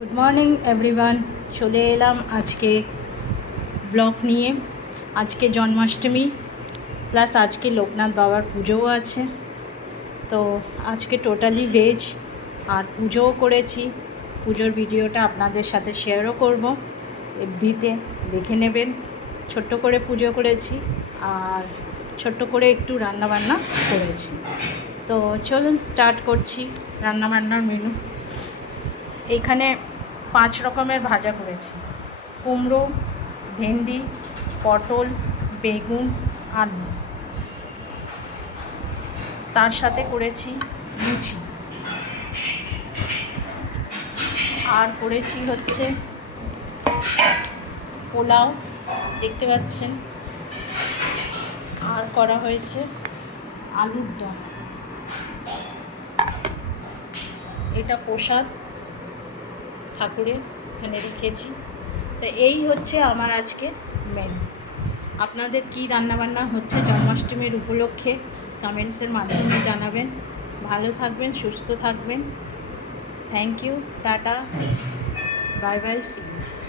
Good morning everyone, চলে এলাম আজকে ব্লগ নিয়ে। আজকে জন্মাষ্টমী প্লাস আজকে লোকনাথ বাবার পুজোও আছে। তো আজকে টোটালি ভেজ আর পুজোও করেছি। পুজোর ভিডিওটা আপনাদের সাথে শেয়ারও করব, এফবিতে দেখে নেবেন। ছোট্ট করে পুজো করেছি আর ছোট্ট করে একটু রান্নাবান্না করেছি। তো চলুন স্টার্ট করছি রান্নাবান্নার মেনু। এখানে 5 রকমের ভাজা করেছি: কুমড়ো, ভেন্ডি, পটল, বেগুন, আলু। তার সাথে করেছি লুচি, আর করেছি হচ্ছে পোলাও, দেখতে পাচ্ছেন। আর করা হয়েছে আলুর দম। এটা প্রসাদ ঠাকুরের, এখানে রেখেছি। তো এই হচ্ছে আমার আজকে মেনু। আপনাদের কি রান্নাবান্না হচ্ছে জন্মাষ্টমীর উপলক্ষে কমেন্টসের মাধ্যমে জানাবেন। ভালো থাকবেন, সুস্থ থাকবেন। Thank you, tata, bye bye, see you.